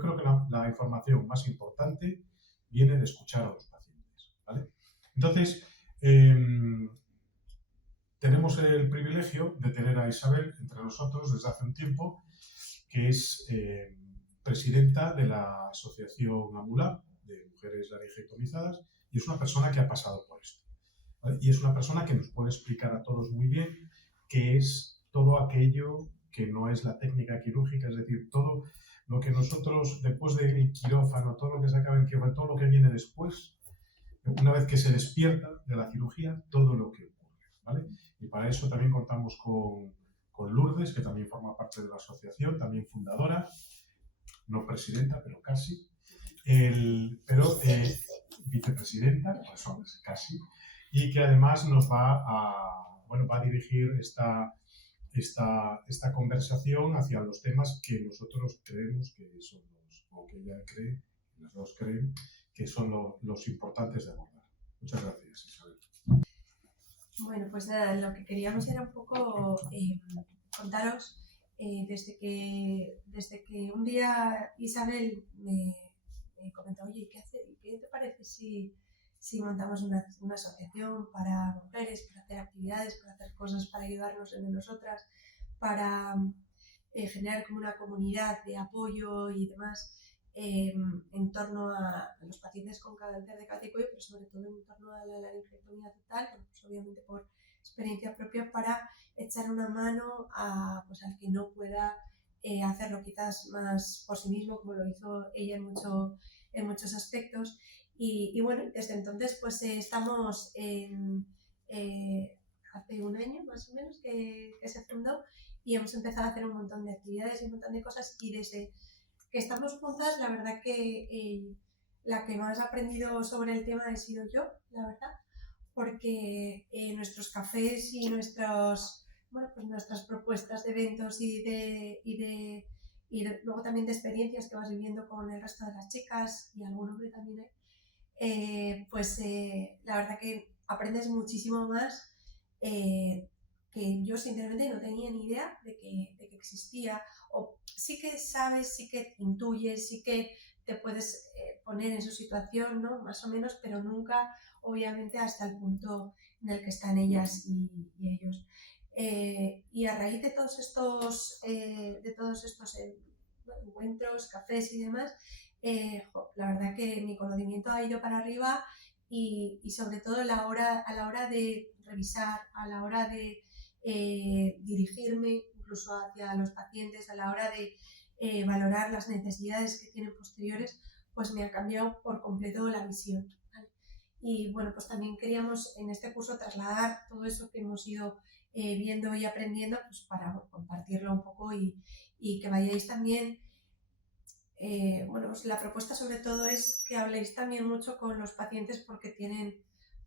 yo creo que la información más importante viene de escuchar a los pacientes, ¿vale? Entonces, tenemos el privilegio de tener a Isabel entre nosotros desde hace un tiempo, que es presidenta de la Asociación AMULAB, de Mujeres Laringectomizadas, y es una persona que ha pasado por esto, ¿vale? Y es una persona que nos puede explicar a todos muy bien qué es todo aquello que no es la técnica quirúrgica, es decir, todo lo que nosotros, después del quirófano, todo lo que se acaba en quirófano, todo lo que viene después, una vez que se despierta de la cirugía, todo lo que ocurre, ¿vale? Y para eso también contamos con Lourdes, que también forma parte de la asociación, también fundadora, no presidenta, pero casi, vicepresidenta, pues son casi, y que además nos va a dirigir esta conversación hacia los temas que nosotros creemos que son o que ella cree, las dos creen, que son los importantes de abordar. Muchas gracias, Isabel. Bueno, pues nada, lo que queríamos era un poco contaros desde que un día Isabel me comentó, oye, ¿qué te parece si montamos una asociación para mujeres, para hacer actividades, para hacer cosas, para ayudarnos entre nosotras, para generar como una comunidad de apoyo y demás en torno a los pacientes con cáncer de cabeza y cuello, pero sobre todo en torno a la laringectomía total, pues obviamente por experiencia propia, para echar una mano pues al que no pueda hacerlo quizás más por sí mismo, como lo hizo ella en muchos aspectos. Y bueno, desde entonces pues estamos hace un año más o menos que se fundó y hemos empezado a hacer un montón de actividades y un montón de cosas, y desde que estamos juntas, la verdad que la que más ha aprendido sobre el tema he sido yo, la verdad, porque nuestros cafés y nuestras propuestas de eventos y luego también de experiencias que vas viviendo con el resto de las chicas y algún hombre también la verdad que aprendes muchísimo más que yo sinceramente no tenía ni idea de que existía, o sí que sabes, sí que intuyes, sí que te puedes poner en su situación, ¿no? Más o menos, pero nunca obviamente hasta el punto en el que están ellas y ellos. Y a raíz de todos estos encuentros, cafés y demás, la verdad que mi conocimiento ha ido para arriba y sobre todo a la hora de revisar, a la hora de dirigirme incluso hacia los pacientes, a la hora de valorar las necesidades que tienen posteriores, pues me ha cambiado por completo la visión, ¿vale? Y bueno, pues también queríamos en este curso trasladar todo eso que hemos ido viendo y aprendiendo, pues para compartirlo un poco y que vayáis también. Pues la propuesta sobre todo es que habléis también mucho con los pacientes, porque tienen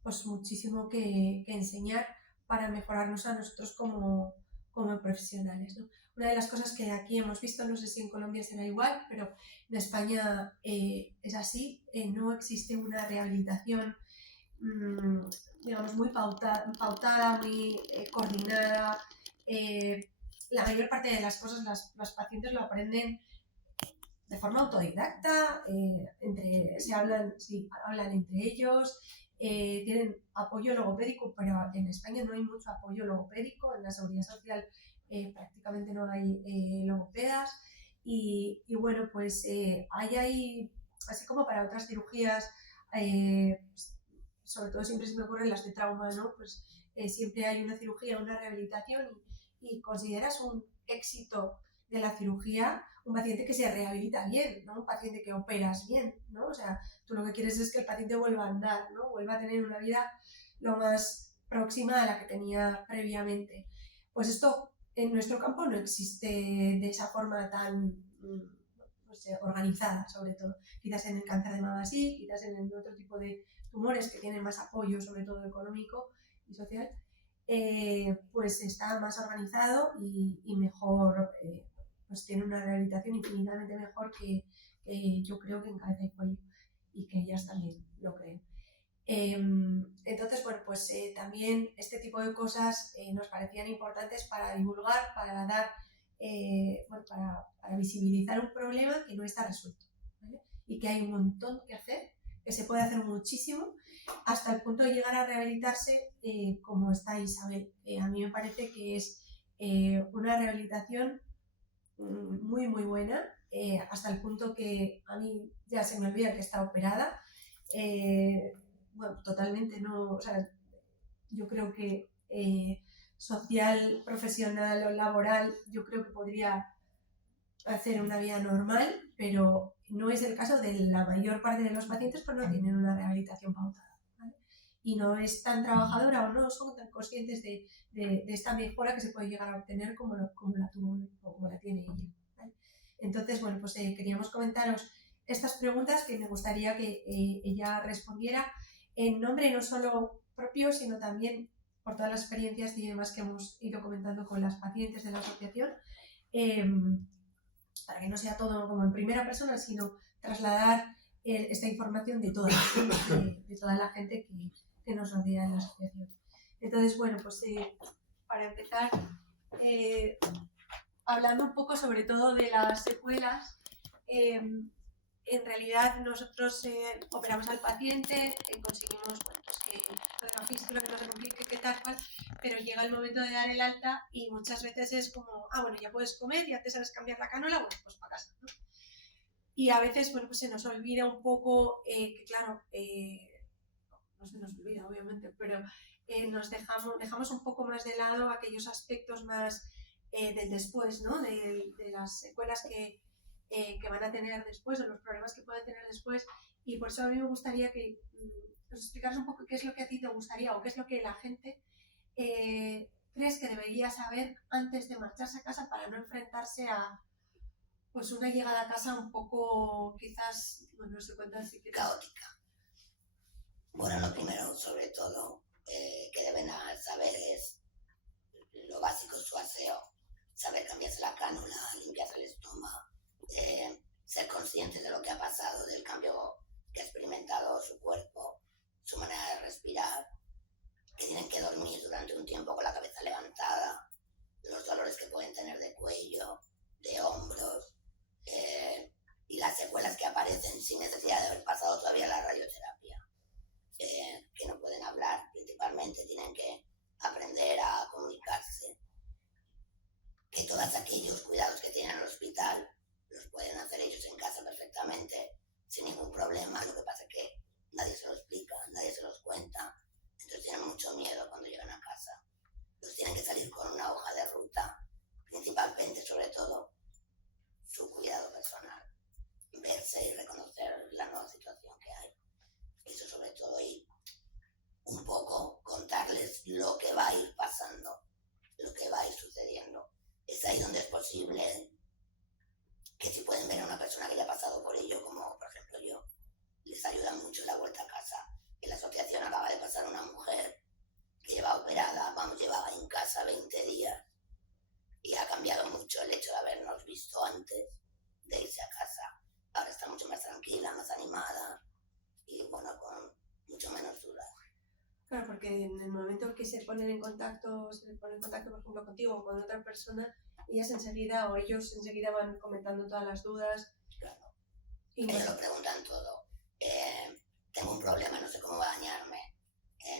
pues muchísimo que enseñar para mejorarnos a nosotros como profesionales, ¿no? Una de las cosas que aquí hemos visto, no sé si en Colombia será igual, pero en España es así, no existe una rehabilitación digamos muy pautada, muy coordinada. La mayor parte de las cosas los pacientes lo aprenden de forma autodidacta, hablan entre ellos, tienen apoyo logopédico, pero en España no hay mucho apoyo logopédico, en la seguridad social prácticamente no hay logopedas, y bueno, pues hay, así como para otras cirugías, sobre todo siempre se me ocurren las de trauma, ¿no? Pues siempre hay una cirugía, una rehabilitación, y consideras un éxito de la cirugía un paciente que se rehabilita bien, ¿no? Un paciente que operas bien, ¿no? O sea, tú lo que quieres es que el paciente vuelva a andar, ¿no? Vuelva a tener una vida lo más próxima a la que tenía previamente. Pues esto en nuestro campo no existe de esa forma tan organizada, sobre todo. Quizás en el cáncer de mama sí, quizás en el otro tipo de tumores que tienen más apoyo, sobre todo económico y social, pues está más organizado y mejor, pues tiene una rehabilitación infinitamente mejor que yo creo que en cabeza y cuello, y que ellas también lo creen. Entonces, bueno, pues también este tipo de cosas nos parecían importantes para divulgar, para dar bueno, para visibilizar un problema que no está resuelto, ¿vale? Y que hay un montón que hacer, que se puede hacer muchísimo, hasta el punto de llegar a rehabilitarse como está Isabel. A mí me parece que es una rehabilitación muy, muy buena, hasta el punto que a mí ya se me olvida que está operada. Bueno, totalmente no, o sea, yo creo que social, profesional o laboral, yo creo que podría hacer una vida normal, pero no es el caso de la mayor parte de los pacientes, pues no tienen una rehabilitación pautada, ¿vale? Y no es tan trabajadora o no son tan conscientes de esta mejora que se puede llegar a obtener como la tuvo o como la tiene ella, ¿vale? Entonces, bueno, pues queríamos comentaros estas preguntas que me gustaría que ella respondiera en nombre no solo propio, sino también por todas las experiencias y demás que hemos ido comentando con las pacientes de la asociación, para que no sea todo como en primera persona, sino trasladar esta información de toda la gente que nos rodea en la asociación. Entonces, bueno, pues para empezar, hablando un poco sobre todo de las secuelas, en realidad nosotros operamos al paciente, conseguimos, bueno, pues que la fístula que no se complique, que tal cual, pero llega el momento de dar el alta y muchas veces es como, bueno, ya puedes comer, ya te sabes cambiar la cánula, bueno, pues para casa, ¿no? Y a veces, bueno, pues se nos olvida un poco que, claro, no se nos olvida, obviamente, pero nos dejamos un poco más de lado aquellos aspectos más del después, ¿no? De las secuelas que van a tener después o los problemas que pueden tener después, y por eso a mí me gustaría que nos explicaras un poco qué es lo que a ti te gustaría o qué es lo que la gente crees que debería saber antes de marcharse a casa para no enfrentarse a pues una llegada a casa un poco quizás, bueno, no sé cuántas si quieres. Caótica. Bueno, lo primero sobre todo que deben saber es lo básico, su aseo, saber cambiarse la cánula, limpiarse el estómago, ser conscientes de lo que ha pasado, del cambio que ha experimentado su cuerpo, su manera de respirar, que tienen que dormir durante un tiempo con la cabeza levantada, los dolores que pueden tener de cuello, de hombros, y las secuelas que aparecen sin necesidad de haber pasado todavía la radioterapia, que no pueden hablar, principalmente tienen que aprender a comunicarse, que todos aquellos cuidados que tienen en el hospital los pueden hacer ellos en casa perfectamente, sin ningún problema. Lo que pasa es que nadie se lo explica, nadie se los cuenta, entonces tienen mucho miedo cuando llegan a casa. Los tienen que salir con una hoja de ruta, principalmente, sobre todo, su cuidado personal, verse y reconocer la nueva situación que hay. Eso sobre todo, y un poco contarles lo que va a ir pasando, lo que va a ir sucediendo. Es ahí donde es posible que si pueden ver a una persona que ya ha pasado por ello, como por ejemplo yo, les ayuda mucho la vuelta a casa. En la asociación acaba de pasar una mujer que lleva operada, llevaba en casa 20 días y ha cambiado mucho el hecho de habernos visto antes de irse a casa. Ahora está mucho más tranquila, más animada y bueno, con mucho menos dudas. Claro, porque en el momento que se ponen en contacto, por ejemplo, contigo o con otra persona, ellas enseguida o ellos enseguida van comentando todas las dudas. Claro. Y ellos lo preguntan todo. Tengo un problema, no sé cómo bañarme,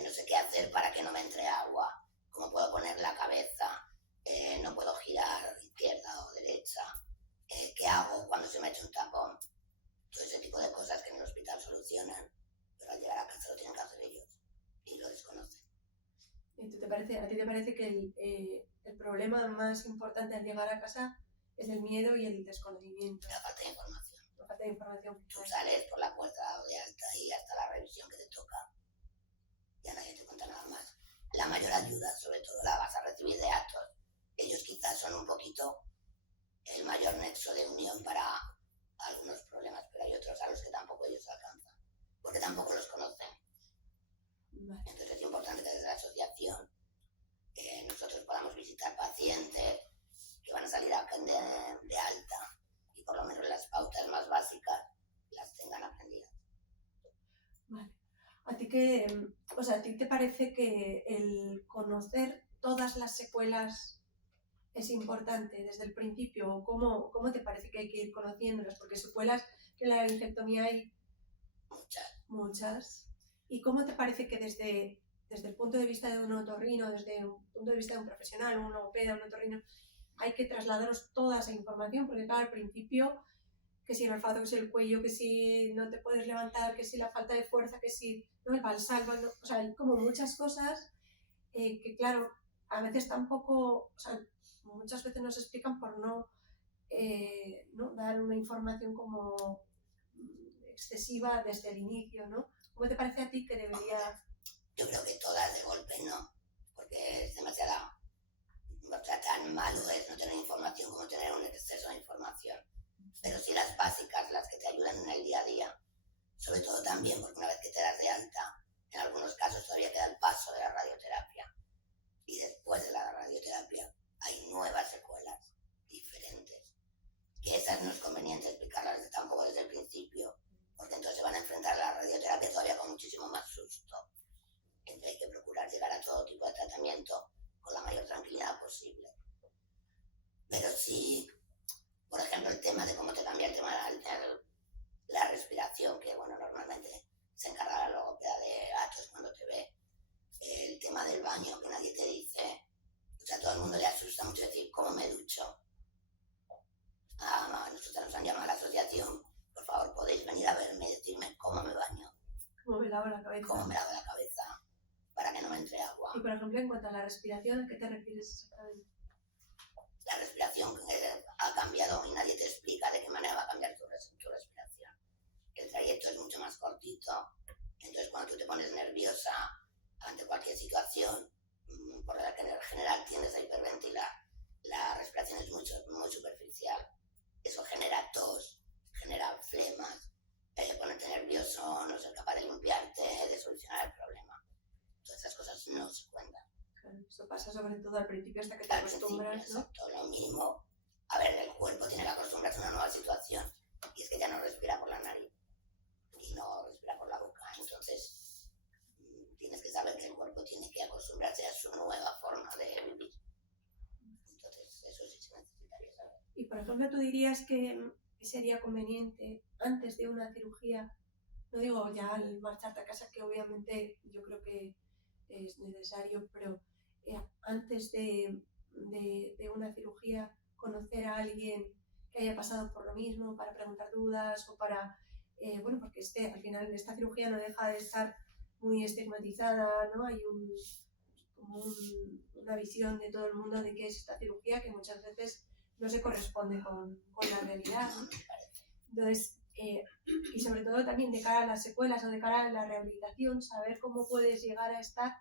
no sé qué hacer para que no me entre agua, cómo puedo poner la cabeza, no puedo girar izquierda o derecha, qué hago cuando se me echa un tapón. Todo ese tipo de cosas que en el hospital solucionan, pero al llegar a casa lo tienen que hacer ellos y lo desconocen. ¿Y a ti te parece que el problema más importante al llegar a casa es el miedo y el desconocimiento? La falta de información. La falta de información. Tú sales por la puerta de alta y hasta la revisión que te toca, ya nadie te cuenta nada más. La mayor ayuda, sobre todo, la vas a recibir de actos. Ellos quizás son un poquito el mayor nexo de unión para algunos problemas, pero hay otros a los que tampoco ellos alcanzan, porque tampoco los conocen. Vale. Entonces es importante que desde la asociación nosotros podamos visitar pacientes que van a salir de alta y por lo menos las pautas más básicas las tengan aprendidas. Vale. ¿A ti ¿a ti te parece que el conocer todas las secuelas es importante desde el principio? ¿O cómo te parece que hay que ir conociéndolas? Porque secuelas que la laringectomía hay muchas. ¿Y cómo te parece que desde el punto de vista de un otorrino, desde el punto de vista de un profesional, un logopeda, un otorrino, hay que trasladaros toda esa información? Porque claro, al principio, que si el olfato, que si el cuello, que si no te puedes levantar, que si la falta de fuerza, que si no, el valsalva, no, o sea, hay como muchas cosas que claro, a veces tampoco, o sea, muchas veces nos explican por no dar una información como excesiva desde el inicio, ¿no? ¿Cómo te parece a ti que debería...? Yo creo que todas de golpe no, porque es demasiado, o sea, tan malo es no tener información como tener un exceso de información. Pero sí las básicas, las que te ayudan en el día a día, sobre todo también porque una vez que te das de alta, en algunos casos todavía queda el paso de la radioterapia. Y después de la radioterapia hay nuevas secuelas diferentes. Que esas no es conveniente explicarlas tampoco desde el principio, porque entonces se van a enfrentar a la radioterapia todavía con muchísimo más susto. Entonces hay que procurar llegar a todo tipo de tratamiento con la mayor tranquilidad posible. Pero sí, por ejemplo, el tema de cómo te cambia el tema de la respiración, que bueno, normalmente se encarga la logopeda de Atos cuando te ve. El tema del baño, que nadie te dice, o sea, a todo el mundo le asusta mucho decir, ¿cómo me ducho? A nosotros nos han llamado a la asociación, por favor, podéis venir a verme y decirme cómo me baño. ¿Cómo me lavo la cabeza? ¿Cómo me lavo la cabeza? Para que no me entre agua. Y por ejemplo, en cuanto a la respiración, ¿a qué te refieres exactamente? La respiración ha cambiado y nadie te explica de qué manera va a cambiar tu respiración. El trayecto es mucho más cortito, entonces cuando tú te pones nerviosa ante cualquier situación, por la que en general tiendes a hiperventilar, la respiración es muy superficial. Eso genera tos, genera flemas, ponerte nervioso, no ser capaz de limpiarte, de solucionar el problema. Todas esas cosas no se cuentan. Claro, eso pasa sobre todo al principio hasta que te acostumbras, ¿no? Exacto, lo mínimo. A ver, el cuerpo tiene que acostumbrarse a una nueva situación y es que ya no respira por la nariz y no respira por la boca. Entonces, tienes que saber que el cuerpo tiene que acostumbrarse a su nueva forma de vivir. Entonces, eso sí se necesitaría saber. Y por ejemplo, tú dirías que sería conveniente antes de una cirugía, no digo ya al marcharte a casa, que obviamente yo creo que es necesario, pero antes de una cirugía, conocer a alguien que haya pasado por lo mismo para preguntar dudas o para, bueno, porque al final esta cirugía no deja de estar muy estigmatizada, ¿no? Hay una visión de todo el mundo de qué es esta cirugía que muchas veces no se corresponde con la realidad, ¿no? Entonces, y sobre todo también de cara a las secuelas o de cara a la rehabilitación, saber cómo puedes llegar a estar,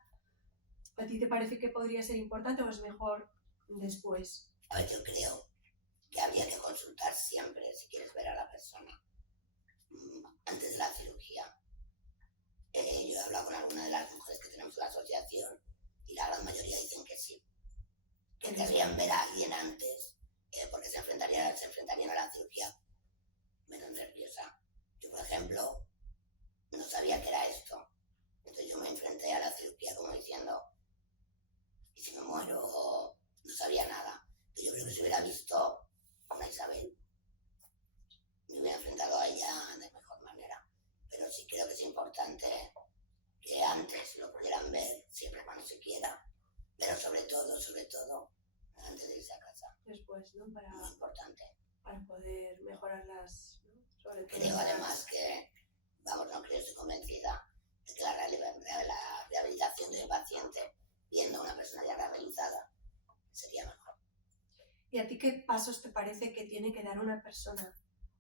¿a ti te parece que podría ser importante o es mejor después? A ver, yo creo que habría que consultar siempre si quieres ver a la persona antes de la cirugía. Yo he hablado con algunas de las mujeres que tenemos en la asociación y la gran mayoría dicen que sí, que querrían ver a alguien antes, porque se enfrentarían a la cirugía menos nerviosa. Yo, por ejemplo, no sabía qué era esto, entonces yo me enfrenté a la cirugía como diciendo, ¿y si me muero? No sabía nada. Pero yo creo que si hubiera visto a una Isabel, me hubiera enfrentado a ella de mejor manera. Pero sí creo que es importante que antes lo pudieran ver, siempre cuando se quiera, pero sobre todo, antes de irse a casa. Después, ¿no? Muy importante. Para poder mejorar las... ¿no? Sobre todo creo además que, estoy convencida de que la rehabilitación de un paciente viendo a una persona ya rehabilitada sería mejor. ¿Y a ti qué pasos te parece que tiene que dar una persona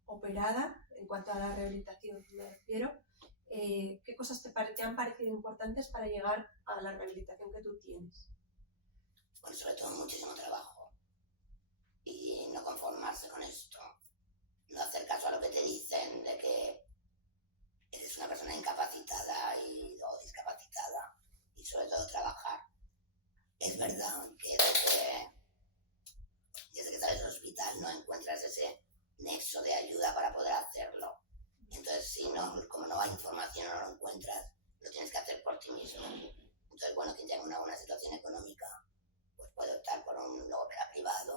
operada en cuanto a la rehabilitación? Me refiero, ¿qué cosas te han parecido importantes para llegar a la rehabilitación que tú tienes? Bueno, sobre todo muchísimo trabajo y no conformarse con esto, no hacer caso a lo que te dicen de que eres una persona incapacitada o discapacitada y sobre todo trabajar. Es verdad que desde que sales del hospital no encuentras ese nexo de ayuda para poder hacerlo. Entonces, como no hay información o no lo encuentras, lo tienes que hacer por ti mismo. Entonces, bueno, quien tenga una buena situación económica, pues puede optar por un logopeda privado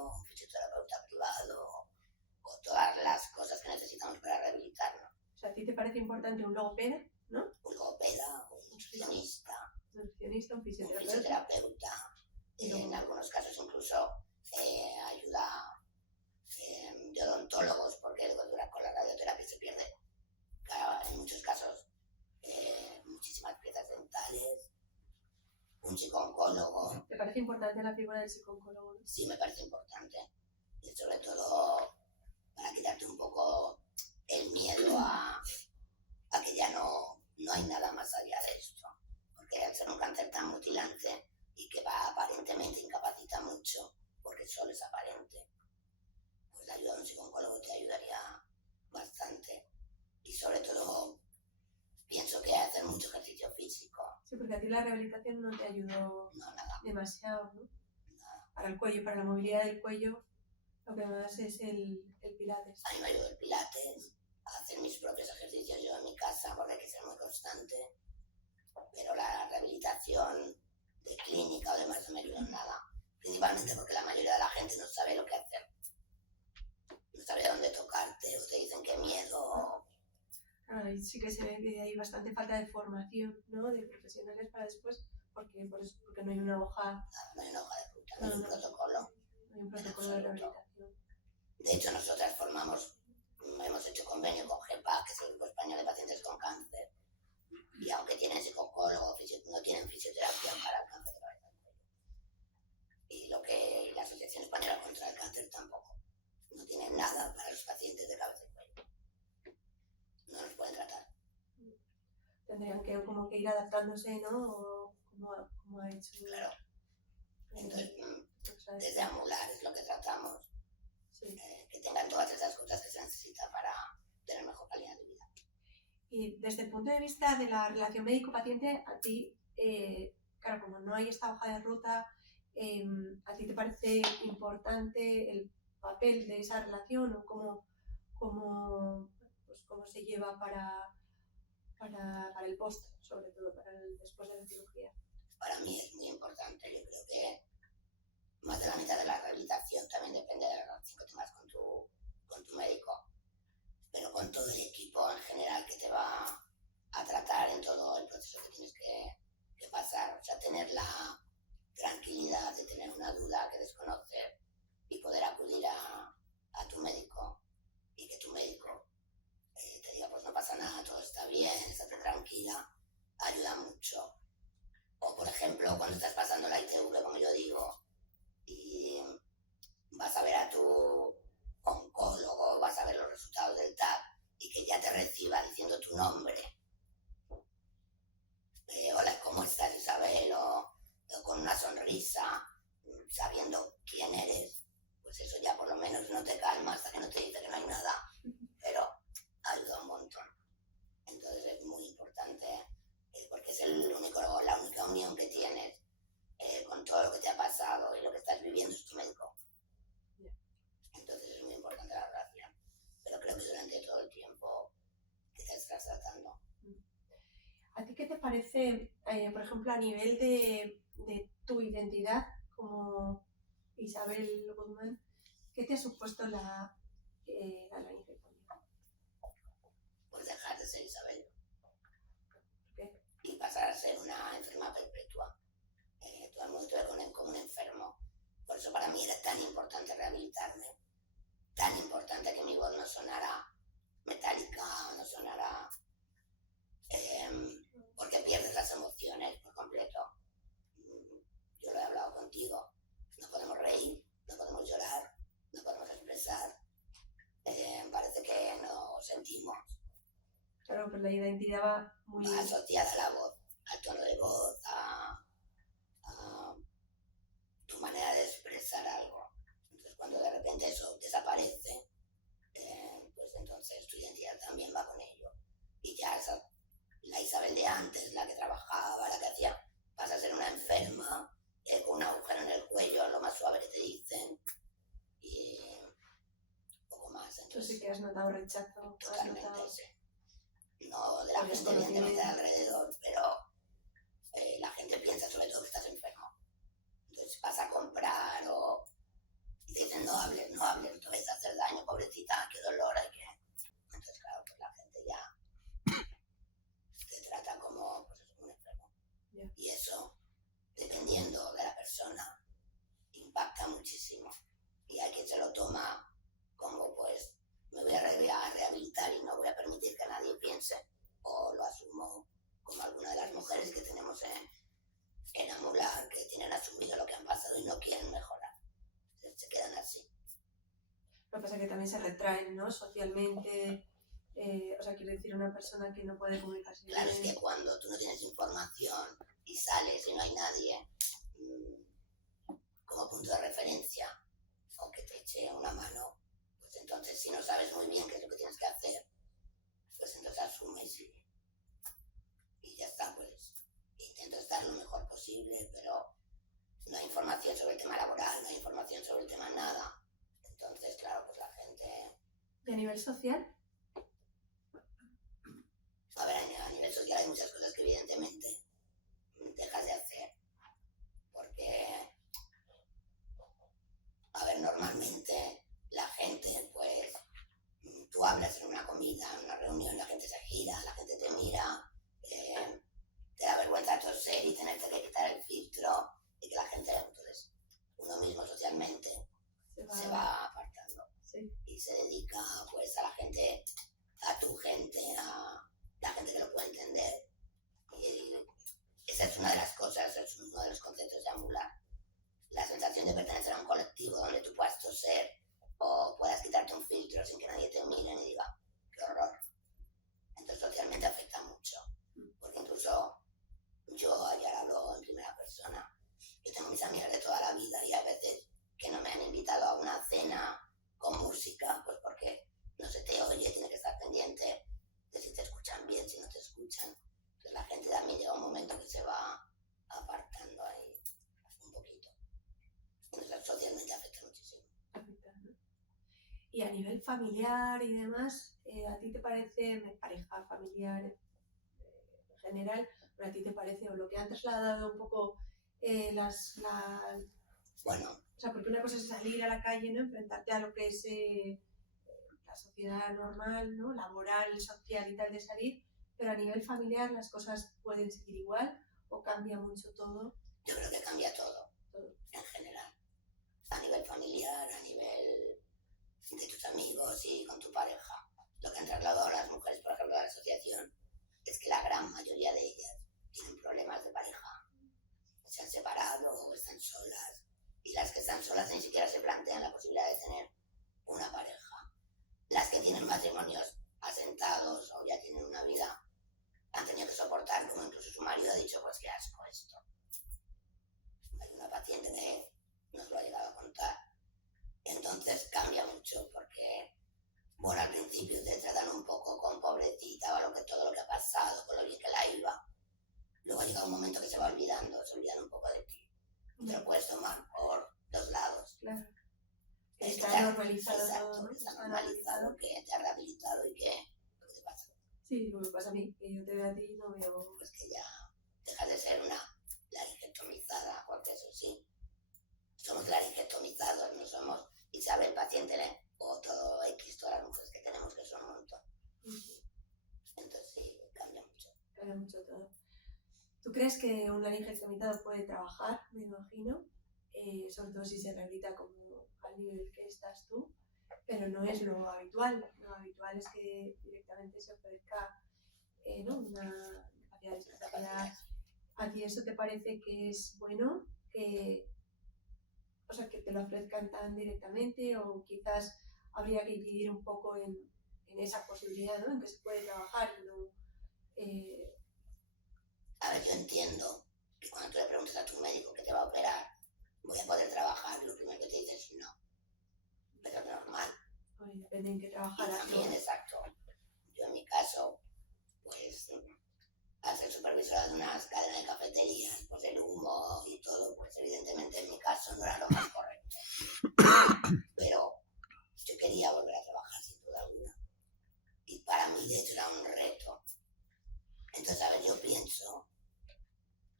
parece importante un logopeda, ¿no? Un logopeda, un nutricionista, Un un fisioterapeuta. fisioterapeuta, en algunos casos incluso ayuda de odontólogos, porque con la radioterapia se pierde, claro, en muchos casos, muchísimas piezas dentales, un psicooncólogo. ¿Te parece importante la figura del psicooncólogo? Sí, me parece importante, y sobre todo para quitarte un poco el miedo a que ya no hay nada más allá de esto, porque al ser un cáncer tan mutilante y que va aparentemente incapacita mucho, porque solo es aparente, pues la ayuda de un psicooncólogo te ayudaría bastante. Y sobre todo pienso que hacer mucho ejercicio físico. Sí, porque a ti la rehabilitación no te ayudó nada, demasiado, ¿no? Nada. Para el cuello, para la movilidad del cuello, lo que más es el pilates. A mí me ayudó el pilates, a hacer mis propios ejercicios yo en mi casa, porque hay que ser muy constante, pero la rehabilitación de clínica o demás no me ayudó en nada, principalmente porque la mayoría de la gente no sabe lo que hacer, no sabe dónde tocarte, o te dicen qué miedo. Claro, y sí que se ve que hay bastante falta de formación, ¿no? De profesionales para después, porque no hay una hoja. No hay una hoja de ruta, no hay un protocolo. No hay un protocolo de rehabilitación. De hecho, nosotras hemos hecho convenio con GEPA, que es el Grupo Español de Pacientes con Cáncer, y aunque tienen psicólogo, no tienen fisioterapia para el cáncer de cabeza del cuello. Y lo que la Asociación Española contra el Cáncer tampoco. No tienen nada para los pacientes de cabeza del cuello. No los pueden tratar. Tendrían que ir adaptándose, ¿no? O como ha hecho. Claro. Entonces, desde Amular es lo que tratamos. Sí. Que tengan todas esas cosas que se necesitan para tener mejor calidad de vida. Y desde el punto de vista de la relación médico-paciente, a ti, claro, como no hay esta hoja de ruta, ¿a ti te parece importante el papel de esa relación o cómo se lleva para el post, sobre todo, después de la cirugía? Para mí es muy importante. Yo creo que más de la mitad de la rehabilitación también depende de la relación que tengas con tu médico, pero con todo el equipo en general que te va a tratar en todo el proceso que tienes que pasar. O sea, tener la tranquilidad de tener una duda que desconocer y poder acudir a tu médico y que tu médico te diga, pues no pasa nada, todo está bien, estate tranquila, ayuda mucho. O, por ejemplo, cuando estás pasando la ITV, como yo digo, y vas a ver a tu oncólogo, vas a ver los resultados del TAC y que ya te reciba diciendo tu nombre. Hola, ¿cómo estás, Isabel? O con una sonrisa, sabiendo quién eres, pues eso ya por lo menos no te calma hasta que no te dice que no hay nada, pero ayuda un montón. Entonces es muy importante, porque es la única unión que tienes con todo lo que te ha pasado y lo que estás viviendo es tu médico. Entonces es muy importante la relación, pero creo que durante todo el tiempo que te estás tratando. ¿A ti qué te parece, por ejemplo, a nivel de tu identidad como Isabel Guzmán, qué te ha supuesto la laringectomía? Pues dejar de ser Isabel. ¿Qué? Y pasar a ser una enferma perpetua. Todo el mundo te ve como un enfermo. Por eso para mí era tan importante rehabilitarme, tan importante que mi voz no sonara metálica, no sonara... porque pierdes las emociones por completo. Yo lo he hablado contigo. No podemos reír, no podemos llorar, no podemos expresar. Parece que no sentimos. Claro, pues la identidad va muy... asociada a la voz, al tono de voz, a tu manera de expresar algo. Entonces cuando de repente eso desaparece, pues entonces tu identidad también va con ello. Y ya la Isabel de antes, la que trabajaba, la que hacía, pasa a ser una enferma, con un agujero en el cuello, lo más suave que te dicen, y poco más. Entonces, Tú sí que has notado rechazo. Totalmente, has notado... sí. No de la gente evidentemente de alrededor, pero la gente piensa sobre todo que estás enfermo. Entonces vas a comprar y te dicen no hables, no te vais a hacer daño, pobrecita, qué dolor hay que... Entonces claro, pues la gente ya quieren mejorar, se quedan así. Lo que pasa es que también se retraen, ¿no? Socialmente, o sea, quiero decir, una persona que no puede comunicarse Claro, es bien. que cuando tú no tienes información y sales y no hay nadie como punto de referencia o que te eche una mano, pues entonces si no sabes muy bien qué es lo que tienes que hacer, pues entonces asumes y ya está, pues intento estar lo mejor posible, pero no hay información sobre el tema laboral, no hay información sobre el tema nada. Entonces, claro, pues la gente... ¿Y a nivel social? A ver, a nivel social hay muchas cosas que evidentemente dejas de hacer, porque, a ver, normalmente la gente, pues, tú hablas en una comida, en una reunión, la gente se gira, la gente te mira, te da vergüenza toser y tenerte que quitar el filtro y que la gente, entonces, uno mismo socialmente se va apartando. Sí. Y se dedica, pues, a la gente, a tu gente, a la gente que lo puede entender. Y esa es una de las cosas, es uno de los conceptos de Amular. La sensación de pertenecer a un colectivo donde tú puedas toser o puedas quitarte un filtro sin que nadie te mire y diga, qué horror. Entonces socialmente afecta mucho, porque incluso yo ayer hablo en primera persona. Yo tengo mis amigas de toda la vida y hay veces que no me han invitado a una cena con música, pues porque no se te oye, tienes que estar pendiente de si te escuchan bien, si no te escuchan. Entonces la gente también llega un momento que se va apartando ahí un poquito. Entonces socialmente afecta muchísimo. Y a nivel familiar y demás, ¿a ti te parece, pareja, familiar en general, pero a ti te parece, o lo que han trasladado un poco Bueno, o sea, porque una cosa es salir a la calle, ¿no? Enfrentarte a lo que es la sociedad normal, ¿no? Laboral, social y tal de salir, pero a nivel familiar las cosas pueden seguir igual o cambia mucho todo. yo creo que cambia todo, en general. A nivel familiar, a nivel de tus amigos y con tu pareja. Lo que han trasladado las mujeres, por ejemplo, a la asociación, es que la gran mayoría de ellas tienen problemas de pareja. Se han separado o están solas. Y las que están solas ni siquiera se plantean la posibilidad de tener una pareja. Las que tienen matrimonios asentados o ya tienen una vida, han tenido que soportar, como incluso su marido ha dicho, pues qué asco esto. Hay una paciente que nos lo ha llegado a contar. Entonces cambia mucho porque, bueno, al principio te tratan un poco con pobrecita o todo lo que ha pasado, con lo bien que la iba. Luego llega un momento que se va olvidando, se olvidan un poco de ti. Te lo puedes tomar por los lados. Claro. Está normalizado exacto, todo, ¿no? Está normalizado, que te ha rehabilitado y que lo que te pasa. Sí, lo que pasa a mí, que yo te veo a ti y no veo... Pues que ya dejas de ser la laringectomizada, porque eso sí, somos laringectomizados, no somos Isabel paciente o todo X, todas las mujeres que tenemos que son un montón. Entonces sí, cambia mucho. Cambia mucho todo. ¿Tú crees que un laringectomizado puede trabajar, me imagino? Sobre todo si se rehabilita como al nivel que estás tú, pero no es lo habitual. Lo habitual es que directamente se ofrezca ¿no? una capacidad de discapacidad. ¿A ti eso te parece que es bueno? O sea, que te lo ofrezcan tan directamente, o quizás habría que incidir un poco en esa posibilidad, ¿no? En que se puede trabajar y no... A ver, yo entiendo que cuando tú le preguntas a tu médico que te va a operar, voy a poder trabajar, lo primero que te dice es no. Pero es normal. Depende en qué trabajaras. También, ¿no? Exacto. Yo en mi caso, pues, al ser supervisora de unas cadenas de cafeterías, pues el humo y todo, pues evidentemente en mi caso no era lo más correcto. Pero yo quería volver a trabajar sin duda alguna. Y para mí, de hecho, era un reto. Entonces, a ver, yo pienso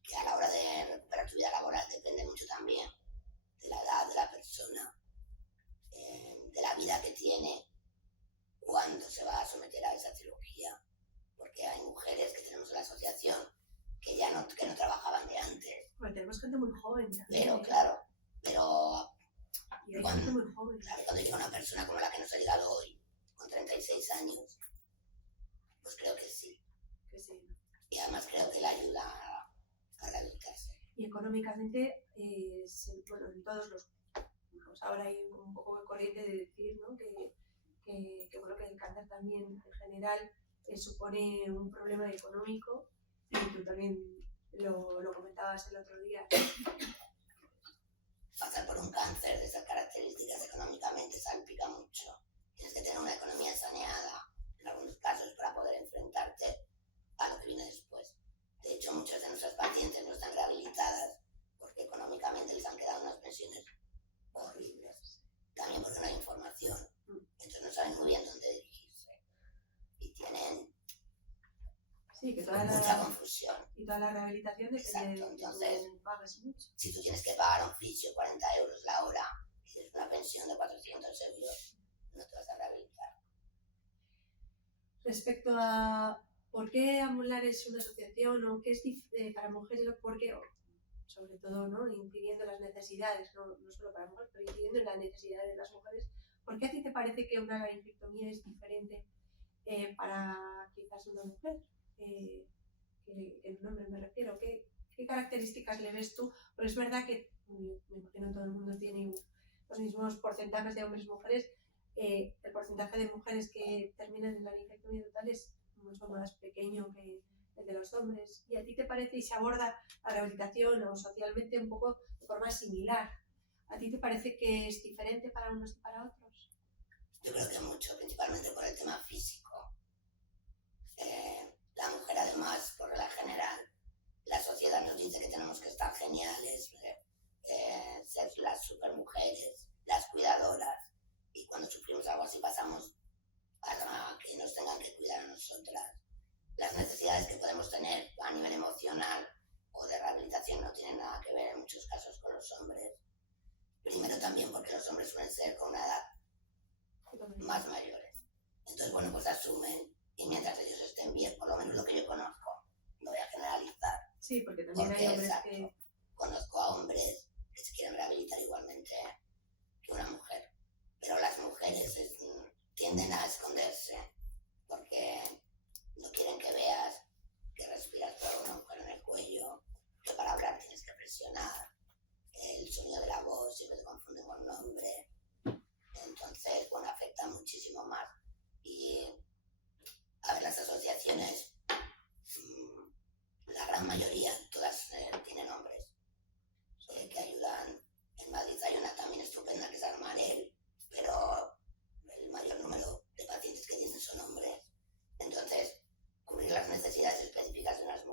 que a la hora de recuperar tu vida laboral depende mucho también de la edad de la persona, de la vida que tiene, cuándo se va a someter a esa cirugía. Porque hay mujeres que tenemos en la asociación que ya no trabajaban de antes. Bueno, tenemos gente muy joven también. Pero, claro, y hay gente muy joven. Claro, cuando llega una persona como la que nos ha llegado hoy, con 36 años, pues creo que sí. Que sí. Y además creo que le ayuda a rehabilitarse. y económicamente, bueno, en todos los, pues ahora hay un poco de corriente de decir, ¿no? Bueno, que el cáncer también en general supone un problema económico, y tú también lo comentabas el otro día. Pasar por un cáncer de esas características económicamente salpica mucho. Tienes que tener una economía saneada en algunos casos para poder enfrentarte a lo que viene después. De hecho, muchas de nuestras pacientes no están rehabilitadas porque económicamente les han quedado unas pensiones horribles. También porque no hay información. Entonces no saben muy bien dónde dirigirse. Y tienen sí, que mucha confusión. Y toda la rehabilitación depende de que tú pagues mucho. Si tú tienes que pagar a un fisio 40 euros la hora y tienes una pensión de 400 euros, no te vas a rehabilitar. Respecto a por qué Amular es una asociación o qué es para mujeres, o por qué, sobre todo, ¿no? Incidiendo en las necesidades, no solo para mujeres, pero incidiendo en las necesidades de las mujeres, ¿por qué a ti te parece que una laringectomía es diferente para quizás una mujer? Que en nombre me refiero, ¿qué características le ves tú? Porque es verdad que, me imagino, todo el mundo tiene los mismos porcentajes de hombres y mujeres. El porcentaje de mujeres que terminan en la laringectomía total es mucho más pequeño que el de los hombres. ¿Y a ti te parece y se aborda la rehabilitación o socialmente un poco de forma similar? ¿A ti te parece que es diferente para unos y para otros? Yo creo que mucho, principalmente por el tema físico. La mujer, además, por regla general, la sociedad nos dice que tenemos que estar geniales, ser las supermujeres, las cuidadoras, y cuando sufrimos algo así pasamos a que nos tengan que cuidar a nosotras. Las necesidades que podemos tener a nivel emocional o de rehabilitación no tienen nada que ver en muchos casos con los hombres. Primero también porque los hombres suelen ser con una edad más mayores. Entonces, bueno, pues asumen, y mientras ellos estén bien, por lo menos lo que yo conozco, no voy a generalizar. Sí, porque también hay hombres que... Conozco a hombres que se quieren rehabilitar igualmente que una mujer, pero las mujeres tienden a esconderse porque no quieren que veas que respiras por una mujer en el cuello, que para hablar tienes que presionar, el sonido de la voz siempre se confunde con un hombre. Entonces, bueno, afecta muchísimo más. Y, a ver, las asociaciones, la gran mayoría, todas tienen hombres que ayudan. En Madrid hay una también estupenda que es Armanel, pero el mayor número de pacientes que tienen son hombres. Entonces, cubrir las necesidades específicas de las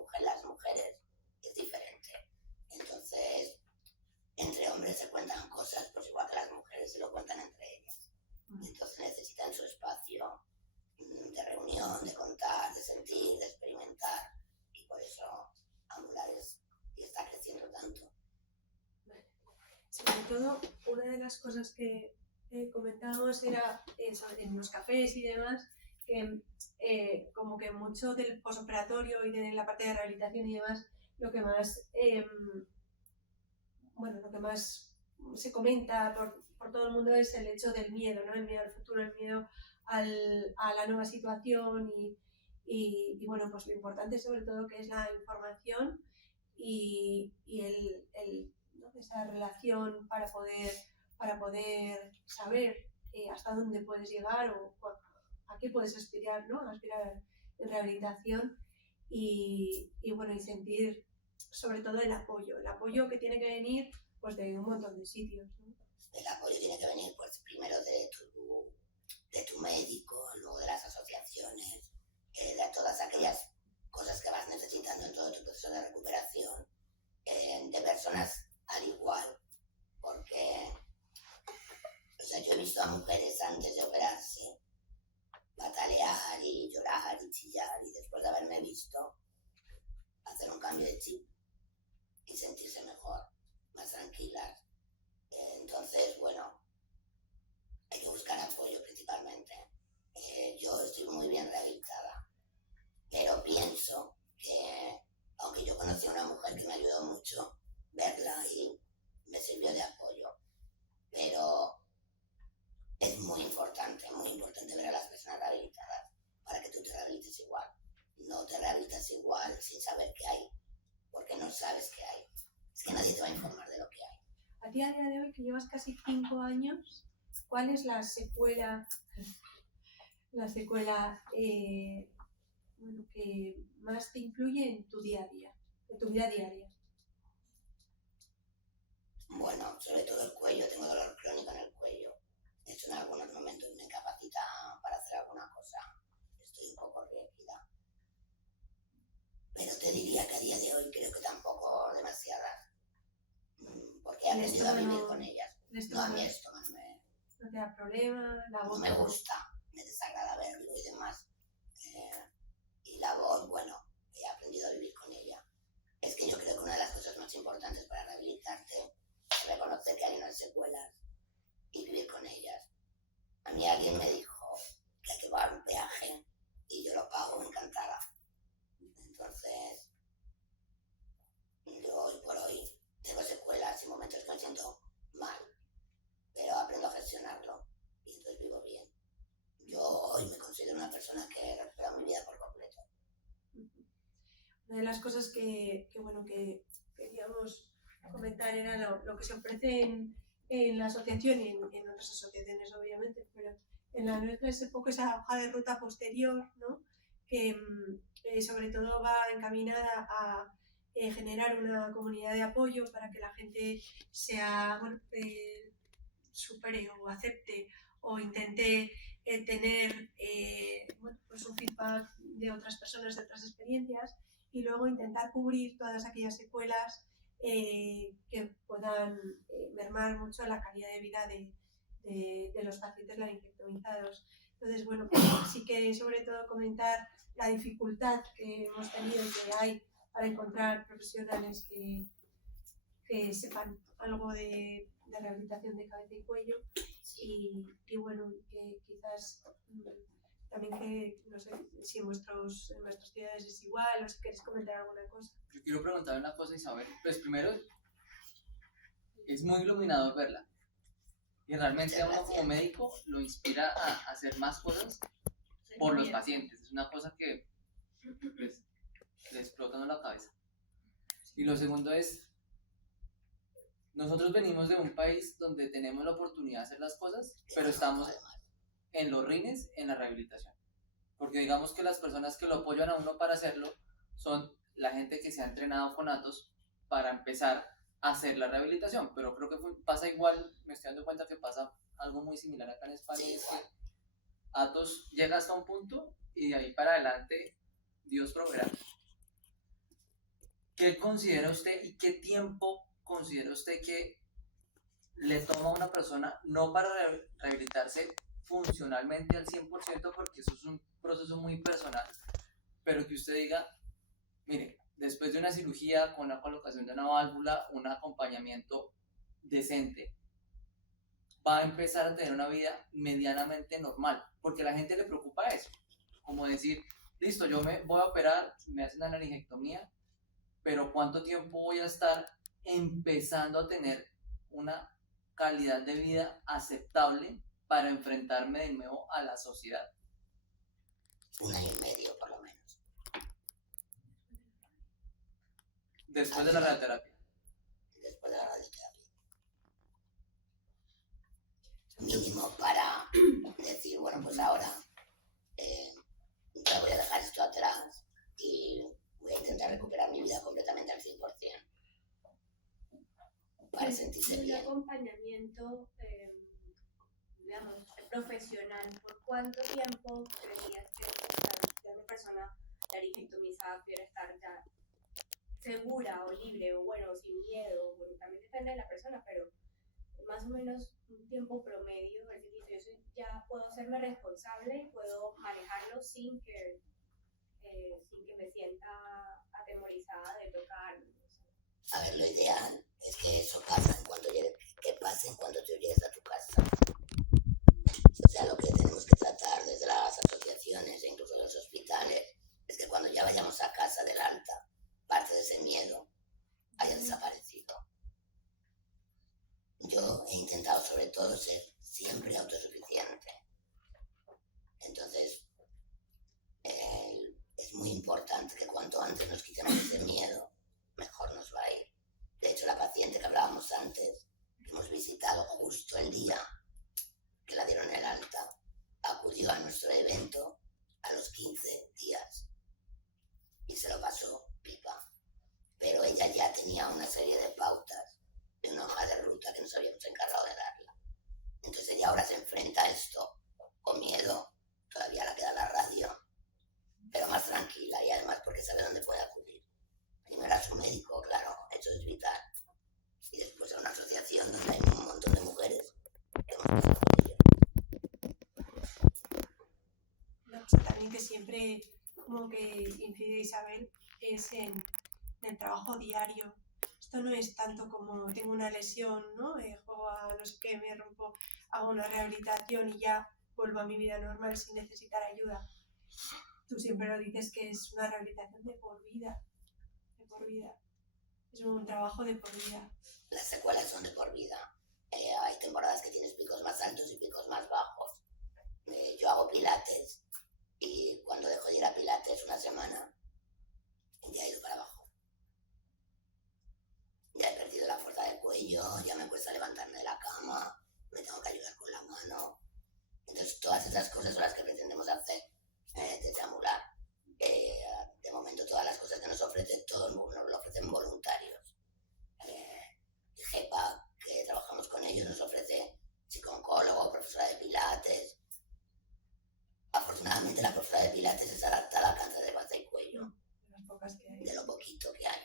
mujeres es diferente. Entonces, entre hombres se cuentan cosas, pues igual que las mujeres se lo cuentan entre ellas. Entonces necesitan su espacio de reunión, de contar, de sentir, de experimentar. Y por eso Amular está creciendo tanto. Sobre todo, una de las cosas que comentábamos era en los cafés y demás, que como que mucho del posoperatorio y de la parte de rehabilitación y demás, lo que más se comenta por todo el mundo es el hecho del miedo, ¿no? El miedo al futuro, el miedo a la nueva situación y bueno, pues lo importante sobre todo que es la información y ¿no? Esa relación para poder saber hasta dónde puedes llegar o a qué puedes aspirar, ¿no? Aspirar en rehabilitación y bueno, y sentir sobre todo el apoyo que tiene que venir pues de un montón de sitios, ¿no? El apoyo tiene que venir pues primero de tu médico, luego de las asociaciones, de todas aquellas cosas que vas necesitando en todo tu proceso de recuperación, de personas al igual, porque yo he visto a mujeres antes de operarse patalear y llorar y chillar, y después de haberme visto hacer un cambio de chip y sentirse mejor, más tranquilas. Entonces, bueno, hay que buscar apoyo principalmente. Yo estoy muy bien rehabilitada, pero pienso que, aunque yo conocí a una mujer que me ayudó mucho, verla y me sirvió de apoyo, pero es muy importante ver a las personas rehabilitadas para que tú te rehabilites igual. No te rehabilitas igual sin saber qué hay, porque no sabes qué hay. Es que nadie te va a informar de lo que hay. A ti a día de hoy, que llevas casi 5 años, ¿cuál es la secuela bueno, que más te influye en tu día a día, en tu vida diaria? Bueno, sobre todo el cuello, tengo dolor crónico en el cuello. Esto en algunos momentos me incapacita para hacer alguna cosa. Estoy un poco rígida. Pero te diría que a día de hoy creo que tampoco demasiadas. Porque he ¿El aprendido a vivir estómago- con ellas. el No, a estómago mi estómago no te da problema? La no voz me gusta, me desagrada verlo y demás. Y la voz, bueno, he aprendido a vivir con ella. Es que yo creo que una de las cosas más importantes para rehabilitarte es reconocer que hay unas secuelas y vivir con ellas. A mí alguien me dijo que hay que pagar un peaje y yo lo pago encantada. Entonces, yo hoy por hoy tengo secuelas y momentos que me siento mal, pero aprendo a gestionarlo y entonces vivo bien. Yo hoy me considero una persona que recupera mi vida por completo. Una de las cosas que queríamos comentar era lo que se ofrece en la asociación y en otras asociaciones, obviamente, pero en la nuestra es un poco esa hoja de ruta posterior, ¿no? Que sobre todo va encaminada a generar una comunidad de apoyo para que la gente supere o acepte o intente tener pues un feedback de otras personas, de otras experiencias, y luego intentar cubrir todas aquellas secuelas que puedan mermar mucho la calidad de vida de los pacientes laringectomizados. Entonces, bueno, sí que sobre todo comentar la dificultad que hemos tenido y que hay para encontrar profesionales que sepan algo de rehabilitación de cabeza y cuello, y bueno, que quizás también que, no sé, si en vuestras ciudades es igual o si queréis comentar alguna cosa. Yo quiero preguntar una cosa, Isabel. Pues primero, es muy iluminador verla. Y realmente a uno como médico lo inspira a hacer más cosas por los pacientes. Es una cosa que pues, le explota en la cabeza. Y lo segundo es, nosotros venimos de un país donde tenemos la oportunidad de hacer las cosas, pero estamos en los rines en la rehabilitación. Porque digamos que las personas que lo apoyan a uno para hacerlo son la gente que se ha entrenado con Atos para empezar a hacer la rehabilitación. Pero creo que pasa igual, me estoy dando cuenta que pasa algo muy similar acá en España, es que Atos llega hasta un punto y de ahí para adelante Dios proveerá. ¿Qué considera usted y qué tiempo considera usted que le toma a una persona no para rehabilitarse funcionalmente al 100%, porque eso es un proceso muy personal, pero que usted diga, mire, después de una cirugía con la colocación de una válvula, un acompañamiento decente, va a empezar a tener una vida medianamente normal? Porque a la gente le preocupa eso, como decir, listo, yo me voy a operar, me hacen una laringectomía, pero ¿cuánto tiempo voy a estar empezando a tener una calidad de vida aceptable para enfrentarme de nuevo a la sociedad? 1 año y medio por lo menos. Después de la radioterapia. Después de la radioterapia. Mínimo para decir, bueno, pues ahora ya voy a dejar esto atrás y voy a intentar recuperar mi vida completamente al 100%. Para sentirse un bien. acompañamiento, digamos, profesional, ¿por cuánto tiempo creías que una persona laringectomizada pudiera estar ya segura o libre o bueno, sin miedo? Bueno, también depende de la persona, pero más o menos un tiempo promedio, es decir, yo ya puedo hacerme responsable, puedo manejarlo sin que me sienta atemorizada de tocar. A ver, lo ideal es que eso pase en cuanto tú llegues a tu casa. O sea, lo que tenemos que tratar desde las asociaciones e incluso los hospitales es que cuando ya vayamos a casa del alta, parte de ese miedo haya desaparecido. Yo he intentado sobre todo ser siempre autosuficiente. Entonces, es muy importante que cuanto antes nos quitemos ese miedo, mejor nos va a ir. De hecho, la el día que la dieron el alta, acudió a nuestro evento a los 15 días y se lo pasó pipa. Pero ella ya tenía una serie de pautas de una hoja de ruta que nos habíamos encargado de darla. Entonces ella ahora se enfrenta a esto con miedo, todavía le queda la radio, pero más tranquila y además porque sabe dónde puede acudir. Primero a su médico, claro, eso es vital. Y después a una asociación donde hay un montón de mujeres que hemos pasado por ello. Una cosa también que siempre como que incide Isabel es en el trabajo diario. Esto no es tanto como tengo una lesión, ¿no? Juego a no sé qué, me rompo, hago una rehabilitación y ya vuelvo a mi vida normal sin necesitar ayuda. Tú siempre lo dices que es una rehabilitación de por vida, de por vida. Es un trabajo de por vida. Las secuelas son de por vida. Hay temporadas que tienes picos más altos y picos más bajos. Yo hago pilates y cuando dejo de ir a pilates una semana, ya he ido para abajo. Ya he perdido la fuerza del cuello, ya me cuesta levantarme de la cama, me tengo que ayudar con la mano. Entonces todas esas cosas son las que pretendemos hacer desde Amular. De momento todas las cosas que nos ofrecen, todos nos lo ofrecen voluntarios. GEPA, que trabajamos con ellos, nos ofrece psicooncólogo, profesora de pilates. Afortunadamente la profesora de pilates es adaptada al cáncer de base y cuello, De las pocas que hay. de lo poquito que hay.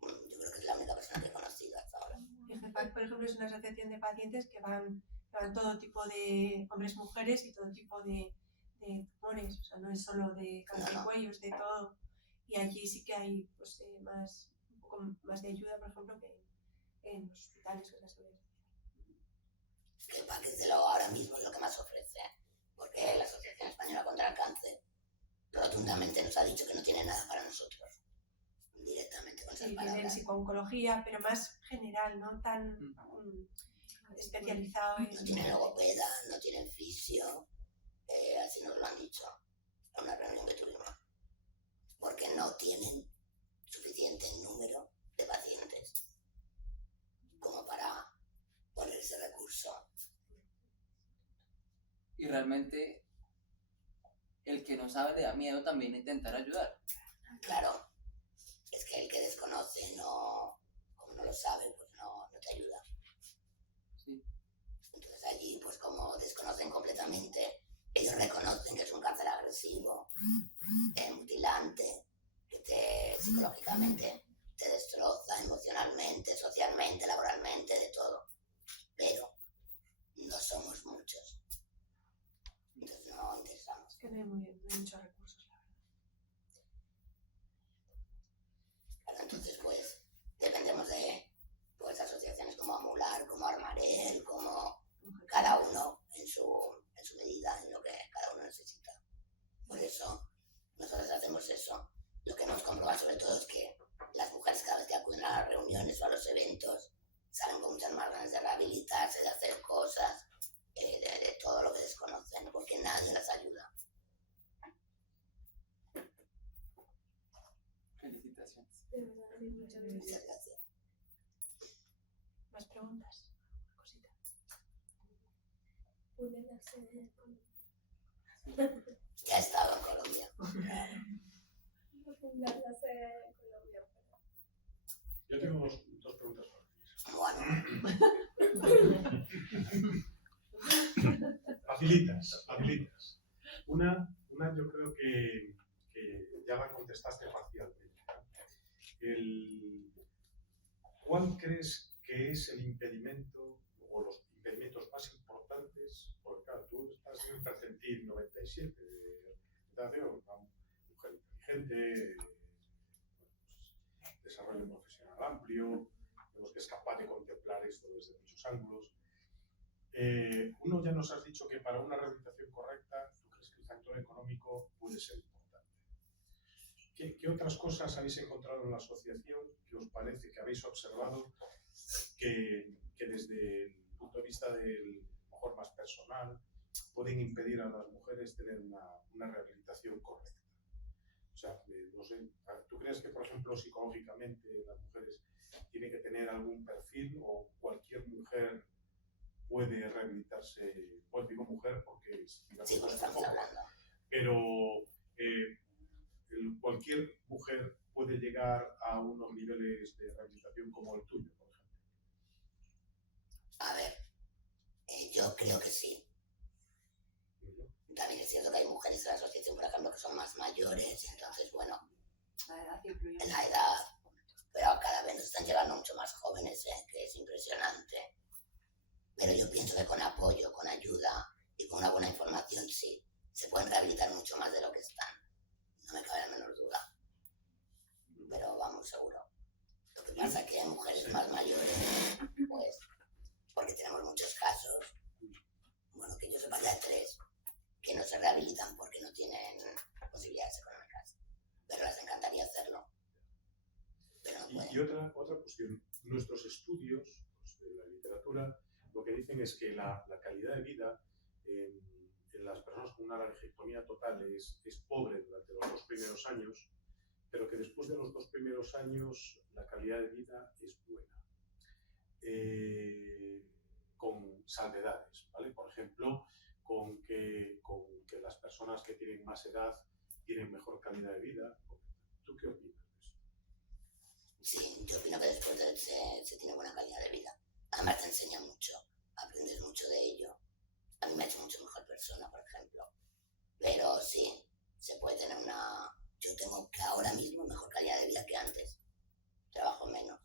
Yo creo que es la única persona que he conocido hasta ahora. Y GEPAC, por ejemplo, es una asociación de pacientes que van todo tipo de hombres, mujeres y todo tipo de tumores. O sea, no es solo de cáncer de cuello, es de todo. Y allí sí que hay pues, un poco más de ayuda, por ejemplo, que en los hospitales o en las unidades. GEPA, que es de lo ahora mismo es lo que más ofrece, porque la Asociación Española contra el Cáncer rotundamente nos ha dicho que no tiene nada para nosotros, directamente con esas Sí, tienen palabras. psicooncología, pero más general, no tan especializado en... No tienen logopeda, no tienen fisio, así nos lo han dicho en una reunión que tuvimos, porque no tienen suficiente número de pacientes como para poner ese recurso. Y realmente el que no sabe le da miedo también intentar ayudar. Claro, es que el que desconoce no, como no lo sabe, pues no te ayuda. Sí. Entonces allí, pues como desconocen completamente, ellos reconocen que es un cáncer agresivo, mutilante, que psicológicamente te destroza emocionalmente, socialmente, laboralmente, de todo. Pero no somos muchos. Entonces no interesamos. Es que no hay muchos recursos, la verdad. Claro, entonces pues dependemos de pues, asociaciones como Amular, como Armarel, como cada uno en su medida, en lo que cada uno necesita. Por eso nosotros hacemos eso. Lo que hemos comprobado sobre todo es que las mujeres cada vez que acuden a las reuniones o a los eventos salen con muchas más ganas de rehabilitarse, de hacer cosas, de todo lo que desconocen, porque nadie las ayuda. Felicitaciones. De verdad, sí, muchas gracias. Muchas gracias. ¿Más preguntas? Una cosita. ¿Pueden acceder con Ya he estado en Colombia. fundar la sede en Colombia? Yo tengo dos preguntas para ti. Bueno, Facilitas. Una yo creo que ya la contestaste parcialmente. ¿Cuál crees que es el impedimento o los impedimentos más importantes? Porque claro, tú estás en el percentil 97 de orientación, una mujer inteligente, desarrollo profesional amplio, vemos que es capaz de contemplar esto desde muchos ángulos. Uno, ya nos has dicho que para una rehabilitación correcta, tú crees que el factor económico puede ser importante. ¿Qué otras cosas habéis encontrado en la asociación que os parece, que habéis observado, que desde el punto de vista del mejor más personal pueden impedir a las mujeres tener una rehabilitación correcta? O sea, no sé, ¿tú crees que, por ejemplo, psicológicamente las mujeres tienen que tener algún perfil o cualquier mujer puede rehabilitarse, pues digo mujer porque Sí, porque estamos hablando. pero cualquier mujer puede llegar a unos niveles de rehabilitación como el tuyo, por ejemplo. A ver, yo creo que sí. También es cierto que hay mujeres en la asociación, por ejemplo, que son más mayores, y entonces, bueno, La edad influye. en la edad, pero cada vez nos están llegando mucho más jóvenes, que es impresionante. Pero yo pienso que con apoyo, con ayuda y con una buena información, sí, se pueden rehabilitar mucho más de lo que están. No me cabe la menor duda. Pero vamos, seguro. Lo que pasa es que hay mujeres más mayores, pues, porque tenemos muchos casos, bueno, que yo sepa ya 3, que no se rehabilitan porque no tienen posibilidades económicas. Pero les encantaría hacerlo. Pero no pueden. Y otra cuestión, nuestros estudios pues, de la literatura lo que dicen es que la calidad de vida en las personas con una laringectomía total es pobre durante los 2 primeros años, pero que después de los 2 primeros años la calidad de vida es buena. Con salvedades, ¿vale? Por ejemplo, con que las personas que tienen más edad tienen mejor calidad de vida. ¿Tú qué opinas de eso? Sí, yo opino que después se tiene buena calidad de vida. Además te enseña mucho, aprendes mucho de ello. A mí me ha hecho mucho mejor persona, por ejemplo. Pero sí, se puede tener una... Yo tengo que ahora mismo mejor calidad de vida que antes. Trabajo menos.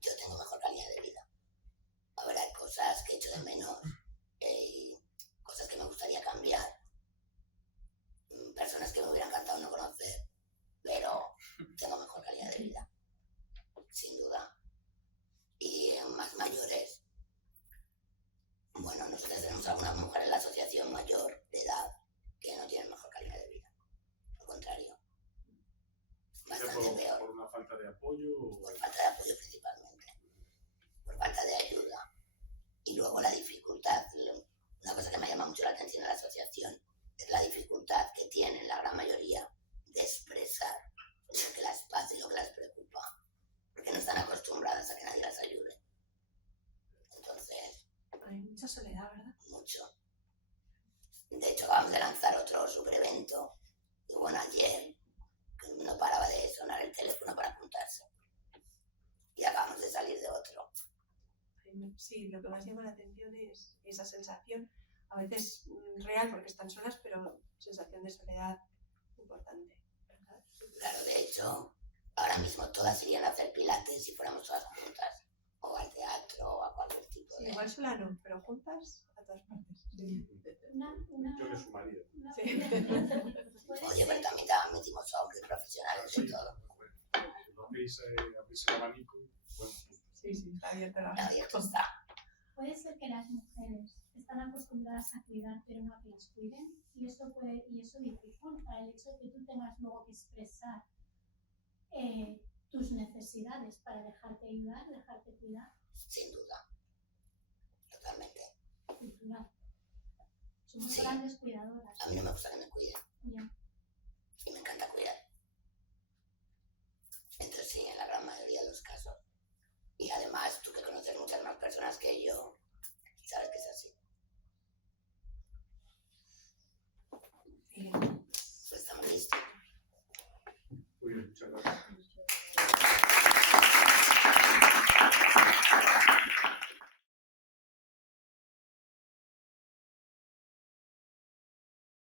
Yo tengo mejor calidad de vida. Ahora hay cosas que echo de menos, cosas que me gustaría cambiar, personas que me hubiera encantado no conocer, pero tengo mejor calidad de vida, sin duda. Y más mayores, bueno, nosotros tenemos algunas mujeres en la asociación mayor de edad que no tienen mejor calidad de vida, al contrario, bastante peor. ¿Por una falta de apoyo? Por falta de apoyo principalmente, por falta de ayuda. Y luego la dificultad, una cosa que me llama mucho la atención en la asociación, es la dificultad que tienen la gran mayoría de expresar lo que las pasa y lo que las preocupa, porque no están acostumbradas a que nadie las ayude. Entonces... Hay mucha soledad, ¿verdad? Mucho. De hecho, acabamos de lanzar otro super evento, y bueno, ayer, que no paraba de sonar el teléfono para apuntarse. Y acabamos de salir de otro. Sí, lo que más llama la atención es esa sensación, a veces real porque están solas, pero sensación de soledad importante, ¿verdad? Claro, de hecho, ahora mismo todas irían a hacer pilates si fuéramos todas juntas, o al teatro, o a cualquier tipo Sí, de... igual sola no, pero juntas a todas partes. Sí. Yo le sumaría. Sí. Oye, pero también metimos a hombres profesionales y todo. Si no queréis abrirse el abanico, bueno, Sí, está abierta la Abierto está. Puede ser que las mujeres están acostumbradas a cuidar, pero no a que las cuiden, y eso dificulta el hecho de que tú tengas luego que expresar tus necesidades para dejarte ayudar, dejarte cuidar. Sin duda. Totalmente. Cultural. Somos Sí. grandes cuidadoras. A mí no me gusta que me cuiden. Ya. Y me encanta cuidar.